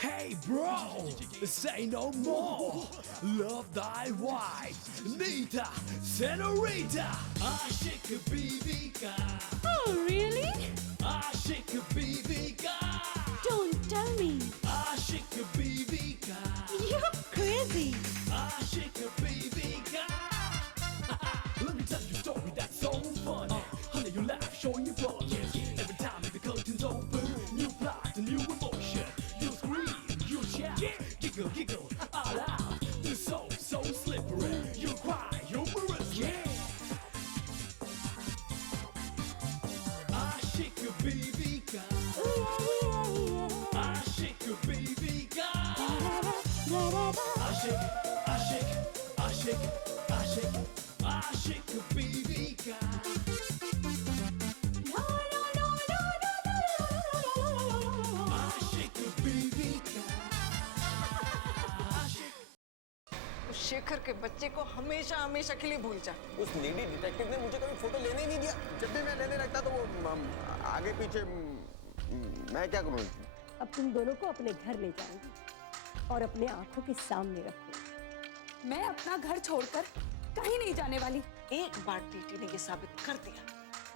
Hey bro, say no more. Love thy wife, Nita, Senorita. Aşık BBK. Oh, really? Aşık BBK. Don't tell me. Aşık BBK. You're crazy. Aşık BBK. Let me tell you a story that's so funny. Honey, you laugh, showing your flaws. Every time the curtains open, new plot, a new emotion. You scream, you shout, giggle, giggle, all out. The soul so slippery. You cry, humorously. Aşık BBK. Aşık BBK. Aşık, aşık, aşık, aşık, aşık BBK. Aşık BBK. उस शेखर के बच्चे को हमेशा हमेशा के लिए भूल जा। उस लेडी डिटेक्टिव ने मुझे कभी फोटो लेने ही नहीं दिया। जब भी मैं लेने लगता तो वो आगे पीछे मैं क्या करूँ? अब तुम दोनों को अपने घर ले जाऊंगी और अपने आंखों के सामने रखूंगी। मैं अपना घर छोड़कर कहीं नहीं जाने वाली। एक बार टीटी ने ये साबित कर दिया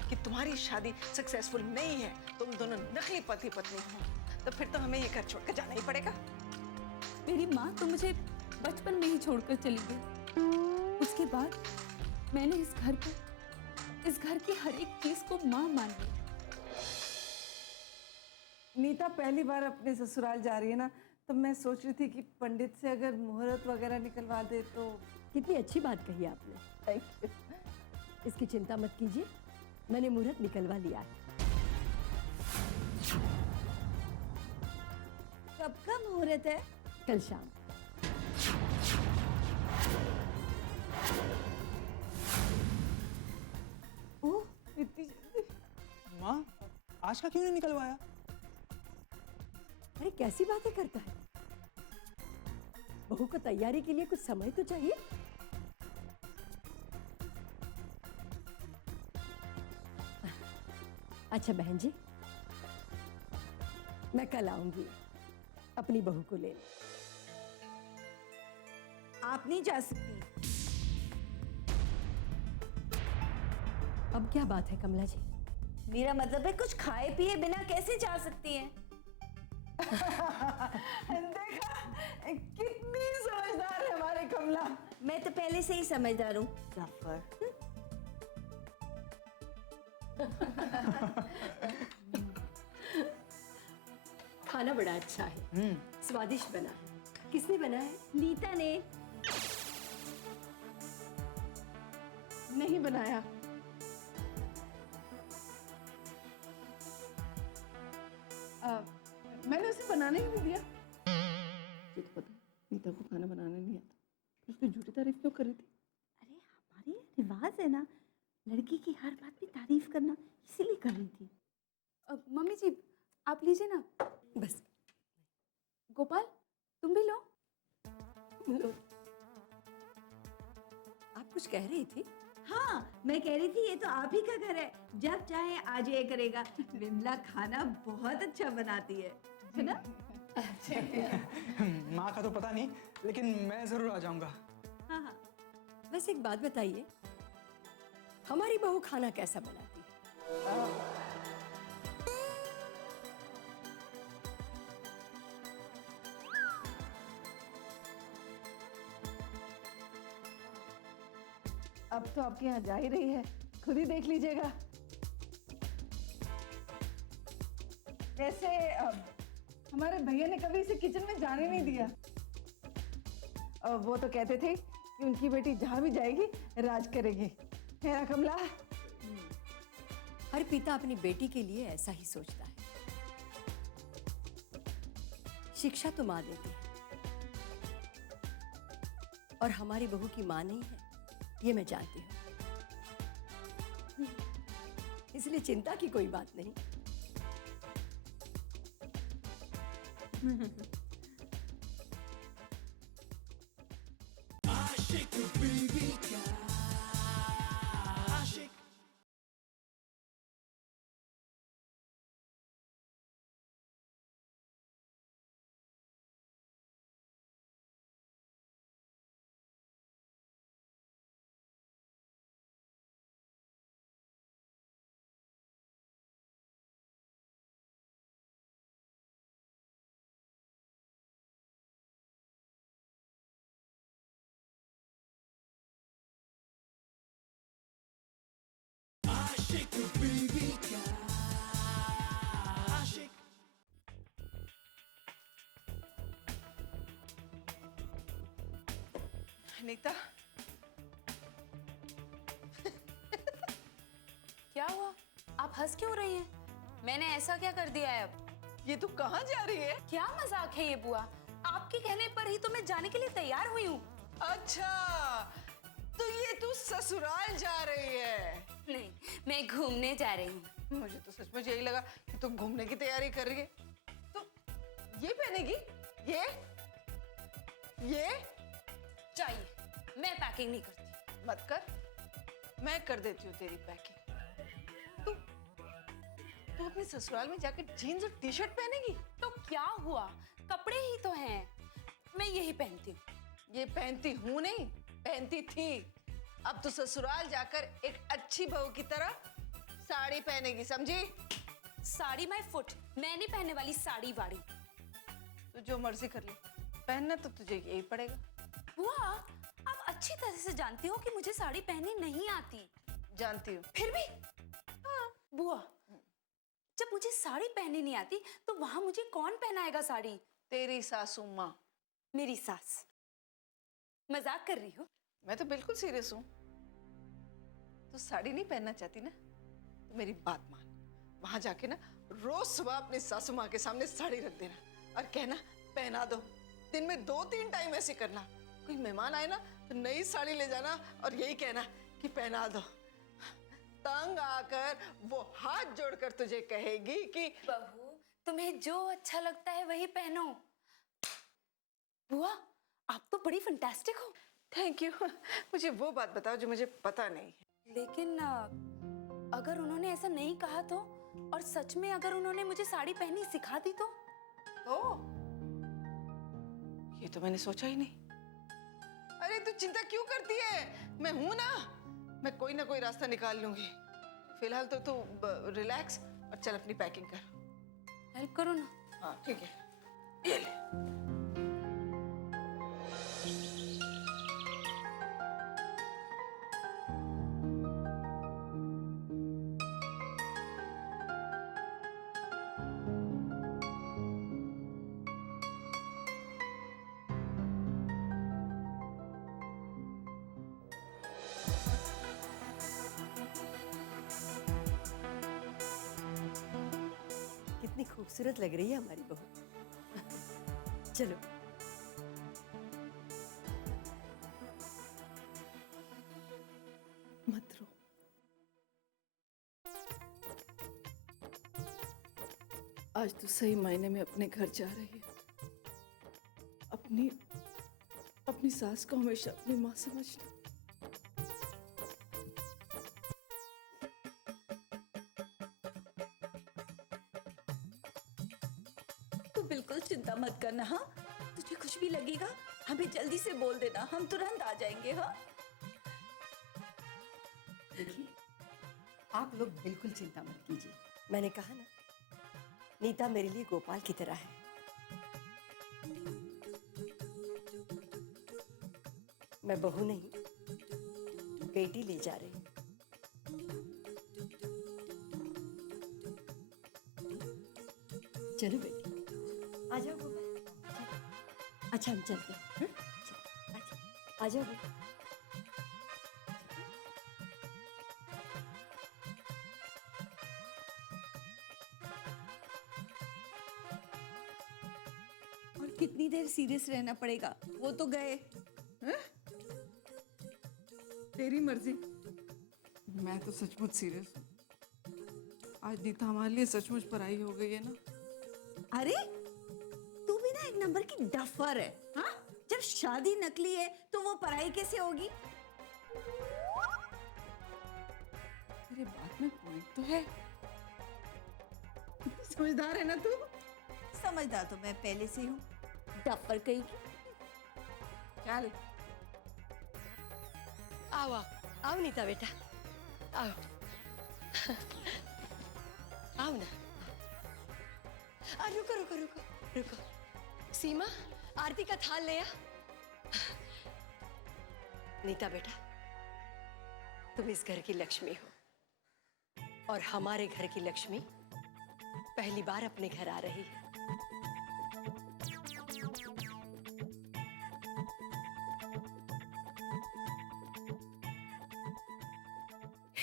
कि तुम्हारी शादी सक्सेसफुल नहीं है, तुम दोनों नकली पति पत्नी हो, तो फिर तो हमें ये घर छोड़कर जाना ही पड़ेगा। मेरी माँ तो मुझे बचपन में ही छोड़कर चली गई। उसके बाद मैंने इस घर की हर एक चीज को माँ मान ली। नीता पहली बार अपने ससुराल जा रही है ना, तो मैं सोच रही थी कि पंडित से अगर मुहूर्त वगैरह निकलवा दे तो। कितनी अच्छी बात कही आपने। Thank you. इसकी चिंता मत कीजिए, मैंने मुहूर्त निकलवा लिया है। कब का मुहूर्त है? कल शाम। ओह, इतनी जल्दी। माँ, आज का क्यों नहीं निकलवाया? अरे कैसी बातें करता है, बहू को तैयारी के लिए कुछ समय तो चाहिए। अच्छा बहन जी, मैं कल आऊंगी अपनी बहू को लेने। आप नहीं जा सकती। अब क्या बात है कमला जी? मेरा मतलब है कुछ खाए पिए बिना कैसे जा सकती हैं? देखा कितनी समझदार है हमारे कमला। मैं तो पहले से ही समझदार हूँ। जाफर, खाना बड़ा अच्छा है, स्वादिष्ट बना है। किसने बनाया है? नीता ने। नहीं बनाया। मैंने उसे बनाने ही नहीं दिया। तुझे तो पता है नीता को खाना बनाने नहीं आता, उसकी झूठी तारीफ क्यों कर रही थी? अरे हमारे रिवाज है ना, लड़की की हर बात पे तारीफ करना, इसीलिए कर रही थी। मम्मी जी, आप लीजिए ना। बस गोपाल, तुम भी लो। लो। आप कुछ कह रही थी? हाँ, मैं कह रही थी ये तो आप ही का घर है, जब चाहे आ जाया करेगा। विमला खाना बहुत अच्छा बनाती है ना? माँ का तो पता नहीं, लेकिन मैं जरूर आ जाऊंगा। हाँ हाँ। वैसे एक बात बताइए, हमारी बहू खाना कैसा बनाती है? अब तो आपके यहाँ जा ही रही है, खुद ही देख लीजिएगा। ऐसे हमारे भैया ने कभी इसे किचन में जाने नहीं दिया। वो तो कहते थे कि उनकी बेटी जहाँ भी जाएगी राज करेगी, है ना कमला? हर पिता अपनी बेटी के लिए ऐसा ही सोचता है। शिक्षा तो माँ देती है और हमारी बहू की माँ नहीं है, ये मैं जानती हूँ, इसलिए चिंता की कोई बात नहीं। नीता, क्या हुआ? आप हंस क्यों रही हैं? मैंने ऐसा क्या कर दिया है अब? ये तू कहाँ जा रही है? क्या मजाक है ये बुआ? आपके कहने पर ही तो मैं जाने के लिए तैयार हुई हूँ। अच्छा, तो ये तू ससुराल जा रही है? नहीं, मैं घूमने जा रही हूँ। मुझे तो सचमुच यही लगा कि तू घूमने की तैयारी कर रही है। तो ये पहनेगी? ये चाहिए, मैं पैकिंग नहीं करती। मत कर, मैं कर देती हूँ तेरी पैकिंग। तू तू अपने ससुराल में जाकर जीन्स और टी शर्ट पहनेगी? तो क्या हुआ? कपड़े ही तो हैं, मैं यही पहनती हूँ। ये पहनती हूँ नहीं, पहनती थी। अब तो ससुराल जाकर एक अच्छी बहू की तरह साड़ी पहनेगी, समझी? साड़ी माय फुट, मैं नहीं पहनने वाली साड़ी वाड़ी। तू जो मर्जी कर ले, पहनना तो तुझे यही पड़ेगा। बुआ, आप अच्छी तरह से जानती हो कि मुझे साड़ी पहननी नहीं आती। जानती हूँ। फिर भी बुआ, जब मुझे साड़ी पहननी नहीं आती तो वहां मुझे कौन पहनाएगा साड़ी? तेरी सासू माँ। मेरी सास। मजाक कर रही हो? मैं तो बिल्कुल सीरियस हूँ। तू साड़ी नहीं पहनना चाहती ना, तो मेरी बात मान। वहां जाके ना रोज सुबह अपनी सासू माँ के सामने साड़ी रख देना और कहना पहना दो। दिन में 2-3 टाइम ऐसे करना। कोई मेहमान आए ना तो नई साड़ी ले जाना और यही कहना कि पहना दो। तंग आकर वो हाथ जोड़कर तुझे कहेगी कि बहू, तुम्हें जो अच्छा लगता है वही पहनो। बुआ, आप तो बड़ी फंटास्टिक हो। Thank you. मुझे वो बात बताओ जो मुझे पता नहीं है। लेकिन अगर उन्होंने ऐसा नहीं कहा तो, और सच में अगर उन्होंने मुझे साड़ी पहननी सिखा दी तो? ये तो मैंने सोचा ही नहीं। अरे तू चिंता क्यों करती है? मैं हूं ना, मैं कोई ना कोई रास्ता निकाल लूंगी। फिलहाल तो तू रिलैक्स और चल अपनी पैकिंग कर। हेल्प करो ना। हाँ ठीक है, ये ले। कितनी खूबसूरत लग रही है हमारी बहू। चलो। मत रो। आज तो सही मायने में अपने घर जा रही है। अपनी सास को हमेशा अपनी माँ समझना। तू बिल्कुल चिंता मत करना। हाँ, तुझे कुछ भी लगेगा हमें जल्दी से बोल देना, हम तुरंत आ जाएंगे। हाँ, देखिए, आप लोग बिल्कुल चिंता मत कीजिए। मैंने कहा ना, नीता मेरे लिए गोपाल की तरह है। मैं बहू नहीं, बेटी ले जा रही हूँ। चलो बेटी, आ जाओ गोपाल। अच्छा, हम चलते हैं। हाँ? चलो, अच्छा, आ जाओ बेटी। और कितनी देर सीरियस रहना पड़ेगा? वो तो गए। हैं? तेरी मर्जी। मैं तो सचमुच सीरियस हूँ। आज नीता हमारे लिए सचमुच पराई हो गई है ना। अरे तू भी ना एक नंबर की डफर है। हाँ, जब शादी नकली है तो वो पढ़ाई कैसे होगी? तेरे बात में पॉइंट तो है। समझदार है ना तू? समझदार तो मैं पहले से हूँ। डफर कहीं की। चल। आओ आओ आओ नीता बेटा, आओ। आओ ना। रुको रुको रुको रुको। सीमा, आरती का थाल ले आ। नीता बेटा, तुम इस घर की लक्ष्मी हो और हमारे घर की लक्ष्मी पहली बार अपने घर आ रही है।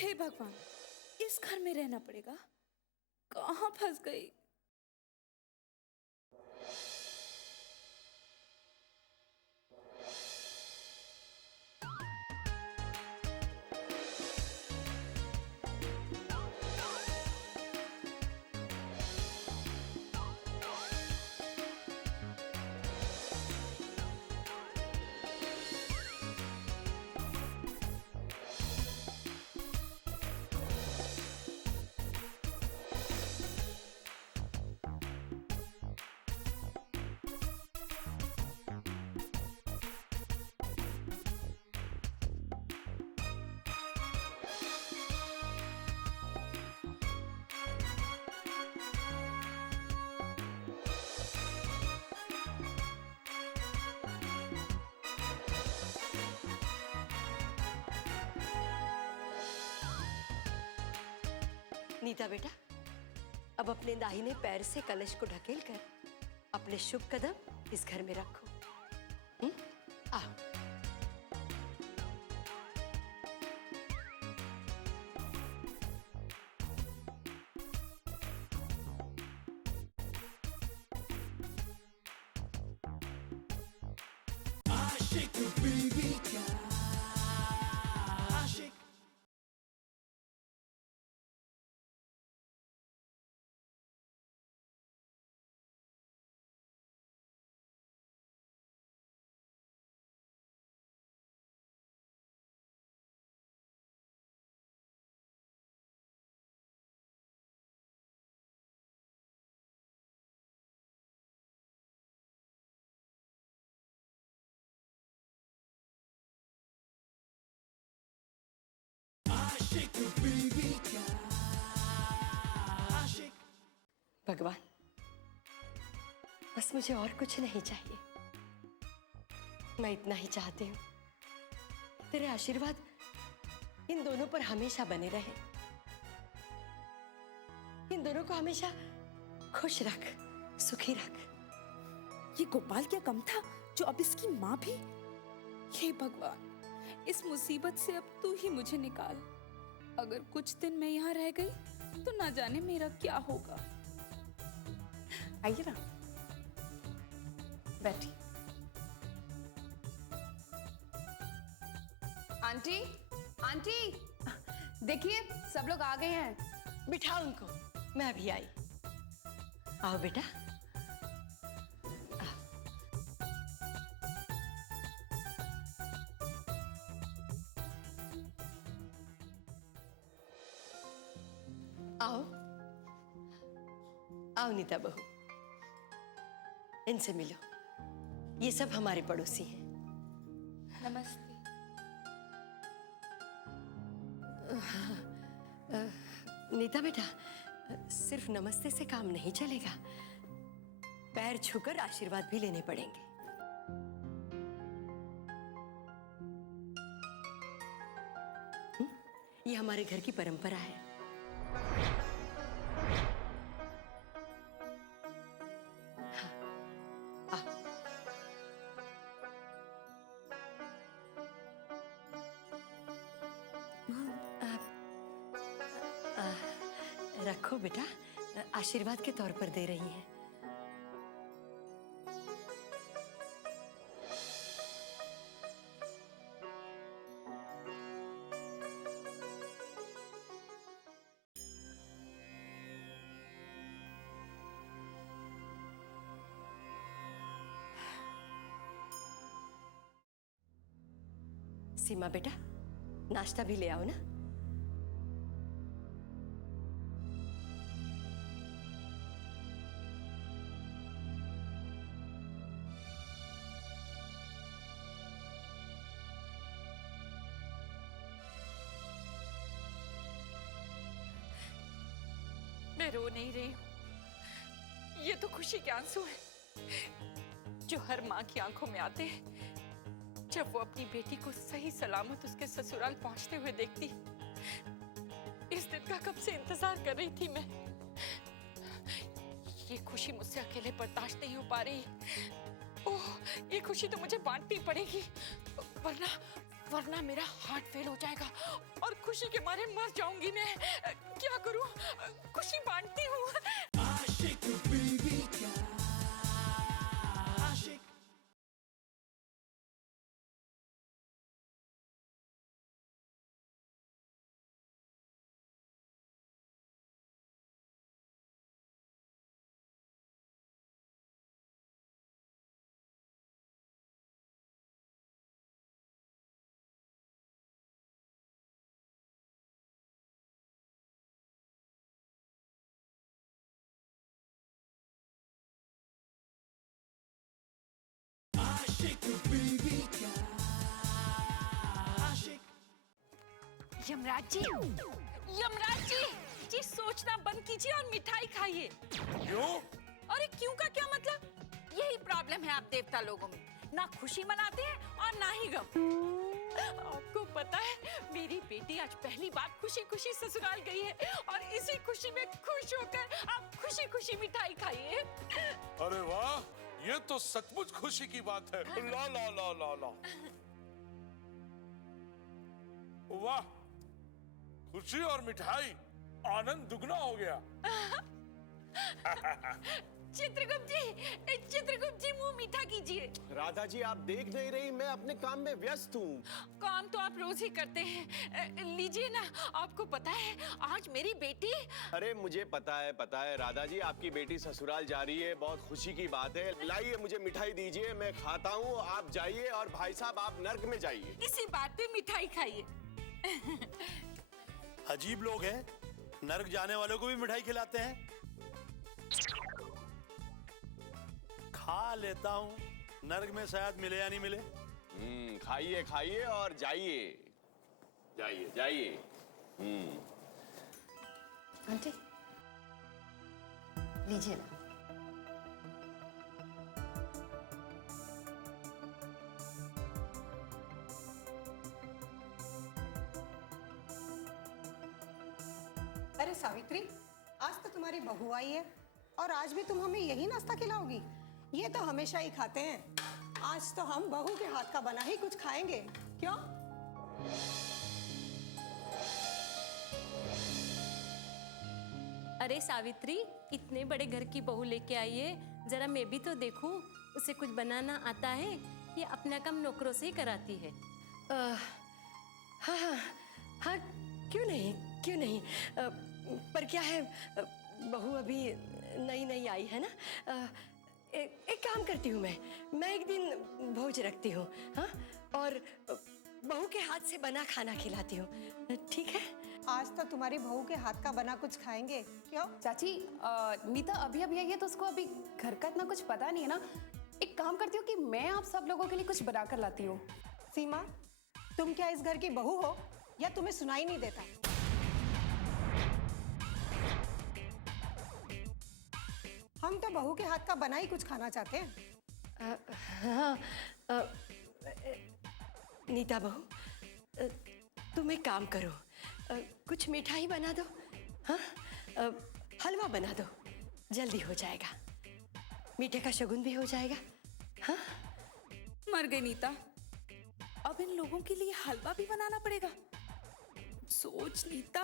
हे भगवान, इस घर में रहना पड़ेगा। कहाँ फंस गई? नीता बेटा, अब अपने दाहिने पैर से कलश को ढकेल कर अपने शुभ कदम इस घर में रखो। आओ। आशिक बीवी का आशिक। आशिक बीवी का आशिक। भगवान, बस मुझे और कुछ नहीं चाहिए। मैं इतना ही चाहती हूँ, तेरे आशीर्वाद इन दोनों पर हमेशा बने रहे। इन दोनों को हमेशा खुश रख, सुखी रख। ये गोपाल क्या कम था जो अब इसकी माँ भी? हे भगवान, इस मुसीबत से अब तू ही मुझे निकाल। अगर कुछ दिन मैं यहाँ रह गई तो ना जाने मेरा क्या होगा। आइए ना, बैठी। आंटी, आंटी, देखिए सब लोग आ गए हैं। बिठाओ उनको, मैं भी आई। आओ बेटा। आओ आओ नीता बहू, इनसे मिलो। ये सब हमारे पड़ोसी हैं। नमस्ते। नीता बेटा, सिर्फ नमस्ते से काम नहीं चलेगा, पैर छूकर आशीर्वाद भी लेने पड़ेंगे। ये हमारे घर की परंपरा है। रखो बेटा, आशीर्वाद के तौर पर दे रही हैं। सीमा बेटा, नाश्ता भी ले आओ ना। मैं रो नहीं रही हूँ, ये तो खुशी के आंसू हैं जो हर माँ की आंखों में आते हैं जब वो अपनी बेटी को सही सलामत उसके ससुराल पहुंचते हुए देखती। इस दिन का कब से इंतजार कर रही थी मैं। ये खुशी मुझसे अकेले बर्दाश्त नहीं हो पा रही। ओह, ये खुशी तो मुझे बांटनी पड़ेगी, वरना वरना मेरा हार्ट फेल हो जाएगा और खुशी के मारे मर जाऊंगी मैं। क्या करूं? खुशी बांटती हूँ। आशिक बीबी का आशिक। आशिक बीबी का आशिक। यमराज जी, यमराज जी, जी सोचना बंद कीजिए और मिठाई खाइए। क्यों? अरे क्यों का क्या मतलब? यही प्रॉब्लम है आप देवता लोगों में, ना खुशी मनाते हैं और ना ही गम। आपको पता है मेरी बेटी आज पहली बार खुशी खुशी ससुराल गई है और इसी खुशी में खुश होकर आप खुशी खुशी मिठाई खाइए। अरे वाह, ये तो सचमुच खुशी की बात है। ला ला ला ला ला। वाह, खुशी और मिठाई, आनंद दुगना हो गया। चित्रगुप्त जी मुंह मीठा कीजिए। राधा जी आप देख नहीं रही, मैं अपने काम में व्यस्त हूँ। काम तो आप रोज ही करते हैं। लीजिए ना, आपको पता है आज मेरी बेटी। अरे मुझे पता है राधा जी, आपकी बेटी ससुराल जा रही है, बहुत खुशी की बात है। लाइए मुझे मिठाई दीजिए, मैं खाता हूँ, आप जाइए और भाई साहब आप नर्क में जाइए। इसी बात पे मिठाई खाइए। अजीब लोग हैं, नर्क जाने वालों को भी मिठाई खिलाते हैं। खा लेता हूँ, नर्क में शायद मिले या नहीं मिले। खाइए खाइए और जाइए जाइए जाइए। आंटी लीजिए ना। अरे सावित्री, आज तो तुम्हारी बहू आई है और आज भी तुम हमें यही नाश्ता खिलाओगी? ये तो हमेशा ही खाते हैं, आज तो हम बहू के हाथ का बना ही कुछ खाएंगे। क्यों? अरे सावित्री, इतने बड़े घर की बहू लेके आई है, जरा मैं भी तो देखूं उसे कुछ बनाना आता है या अपना काम नौकरों से ही कराती है। हाँ, क्यों नहीं। पर क्या है, बहू अभी नई आई है ना। एक काम करती हूँ, मैं एक दिन भोज रखती हूँ, हाँ, और बहू के हाथ से बना खाना खिलाती हूँ, ठीक है? आज तो तुम्हारी बहू के हाथ का बना कुछ खाएंगे। क्यों? चाची, नीता अभी अभी आई है तो उसको अभी घर का इतना कुछ पता नहीं है ना। एक काम करती हूँ कि मैं आप सब लोगों के लिए कुछ बना कर लाती हूँ। सीमा, तुम क्या इस घर की बहू हो या तुम्हें सुनाई नहीं देता? हम तो बहू के हाथ का बना ही कुछ खाना चाहते हैं। हाँ, नीता बहू, तुम एक काम करो, कुछ मिठाई बना दो, हाँ, हलवा बना दो, जल्दी हो जाएगा, मीठे का शगुन भी हो जाएगा। हाँ, मर गई नीता, अब इन लोगों के लिए हलवा भी बनाना पड़ेगा। सोच नीता,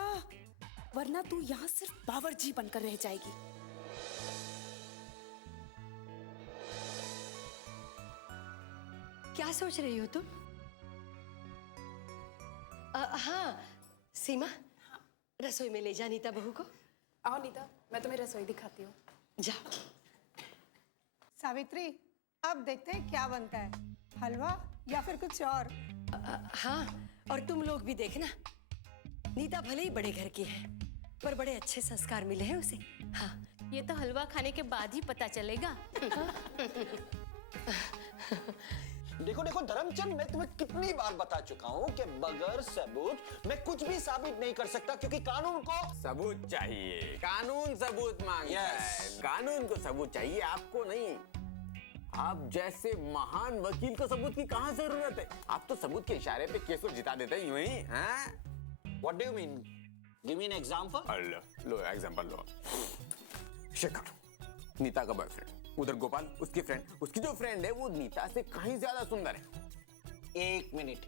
वरना तू यहाँ सिर्फ बावर्ची बनकर रह जाएगी। क्या सोच रही हो तुम? हाँ सीमा, रसोई में ले जा नीता बहू को। आओ नीता, मैं तुम्हें रसोई दिखाती हूँ। जाओ। सावित्री, अब देखते हैं क्या बनता है, हलवा या फिर कुछ और। हाँ, और तुम लोग भी देखना, नीता भले ही बड़े घर की है पर बड़े अच्छे संस्कार मिले हैं उसे। हाँ, ये तो हलवा खाने के बाद ही पता चलेगा। देखो देखो धर्मचंद, मैं तुम्हें कितनी बार बता चुका हूँ कि बगैर सबूत मैं कुछ भी साबित नहीं कर सकता, क्योंकि कानून को सबूत चाहिए। कानून सबूत मांगता है, कानून को सबूत चाहिए, आपको नहीं। आप जैसे महान वकील को सबूत की कहाँ जरूरत है? आप तो सबूत के इशारे पे केस को जिता देते हैं यूं ही। What do you mean? Give me an example. लो एग्जाम्पल लो। शेखर, नीता का बॉयफ्रेंड, उधर गोपाल उसकी फ्रेंड, उसकी जो फ्रेंड है वो नीता से कहीं ज्यादा सुंदर है। एक मिनट,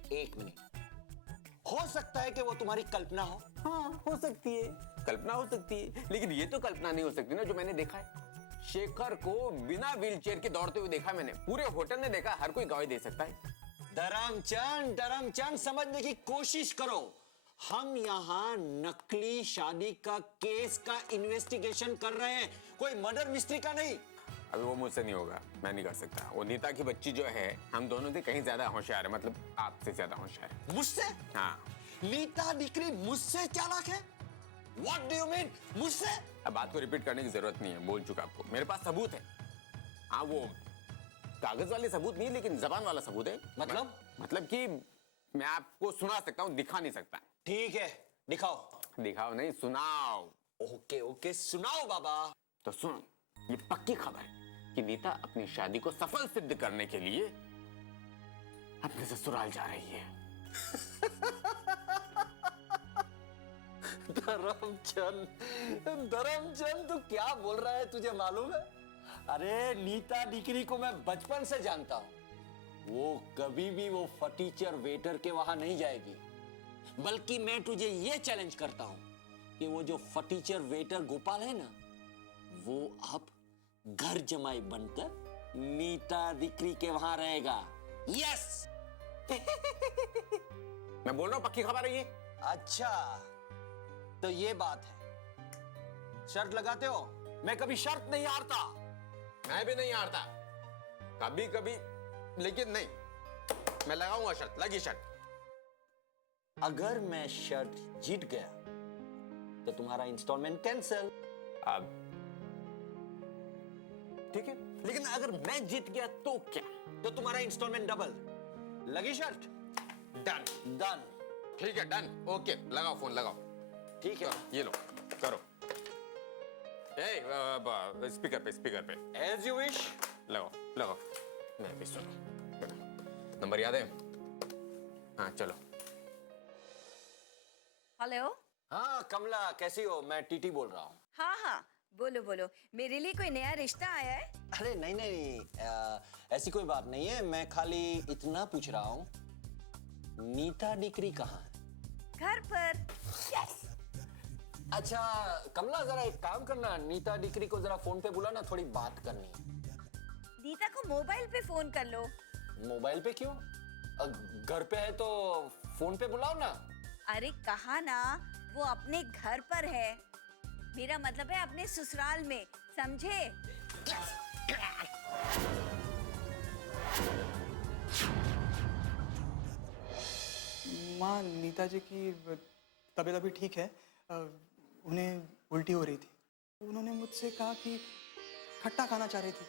हो सकता है कि वो तुम्हारी कल्पना हो। हाँ हो सकती है, कल्पना हो सकती है, लेकिन ये तो कल्पना नहीं हो सकती ना जो मैंने देखा है। शेखर को बिना व्हीलचेयर के दौड़ते हुए देखा मैंने, पूरे होटल ने देखा, हर कोई गवाही दे सकता है। धर्मचंद समझने की कोशिश करो। हम यहाँ नकली शादी का केस का इन्वेस्टिगेशन कर रहे हैं, कोई मर्डर मिस्ट्री का नहीं। अभी वो मुझसे नहीं होगा, मैं नहीं कर सकता। वो नीता की बच्ची जो है हम दोनों से कहीं ज्यादा होशियार है, मतलब आपसे ज्यादा होशियार है। मुझसे? हाँ। नीता डिक्री मुझसे चालाक है? What do you mean? मुझसे? अब बात को रिपीट करने की जरूरत नहीं है, बोल चुका आपको। मेरे पास सबूत है। हाँ वो कागज वाले सबूत नहीं, लेकिन जबान वाला सबूत है। मतलब कि मैं आपको सुना सकता हूँ, दिखा नहीं सकता। ठीक है, दिखाओ। दिखाओ नहीं, सुनाओ। ओके सुनाओ बाबा। तो सुन, ये पक्की खबर है कि नीता अपनी शादी को सफल सिद्ध करने के लिए अपने ससुराल जा रही है। धर्मचंद तू क्या बोल रहा है, तुझे मालूम है? अरे नीता डिक्री को मैं बचपन से जानता हूं। वो कभी भी वो फटीचर वेटर के वहां नहीं जाएगी। बल्कि मैं तुझे ये चैलेंज करता हूं कि वो जो फटीचर वेटर गोपाल है ना, वो अब घर जमाई बनकर नीता डिक्री के वहां रहेगा। यस। मैं बोल रहा हूं पक्की खबर है ये। अच्छा तो ये बात है, शर्त लगाते हो? मैं कभी शर्त नहीं हारता। मैं भी नहीं हारता, कभी कभी, लेकिन नहीं, मैं लगाऊंगा शर्त, लगी शर्त। अगर मैं शर्त जीत गया तो तुम्हारा इंस्टॉलमेंट कैंसिल। अब ठीक है, लेकिन अगर मैं जीत गया तो क्या? तो तुम्हारा इंस्टॉलमेंट डबल। लगी शर्त? डन। ठीक है, डन। ओके, लगाओ फोन, लगाओ। ठीक है, ये लो, करो। स्पीकर पे। As you wish. लगाओ। मैं भी सुनो। नंबर याद है? हाँ चलो। हेलो। हाँ कमला, कैसी हो? मैं टीटी बोल रहा हूँ। हाँ बोलो, मेरे लिए कोई नया रिश्ता आया है? अरे नहीं, ऐसी कोई बात नहीं है। मैं खाली इतना पूछ रहा हूँ, नीता डिक्री कहाँ है? घर पर। अच्छा कमला, जरा एक काम करना, नीता डिक्री को जरा फोन पे बुला ना, थोड़ी बात करनी है। नीता को मोबाइल पे फोन कर लो। मोबाइल पे क्यों? घर पे है तो फोन पे बुलाओ ना। अरे कहा ना, वो अपने घर पर है। मेरा मतलब है अपने ससुराल में, समझे? माँ, नीता जी की तबीयत अभी ठीक है। उन्हें उल्टी हो रही थी। उन्होंने मुझसे कहा कि खट्टा खाना चाह रही थी।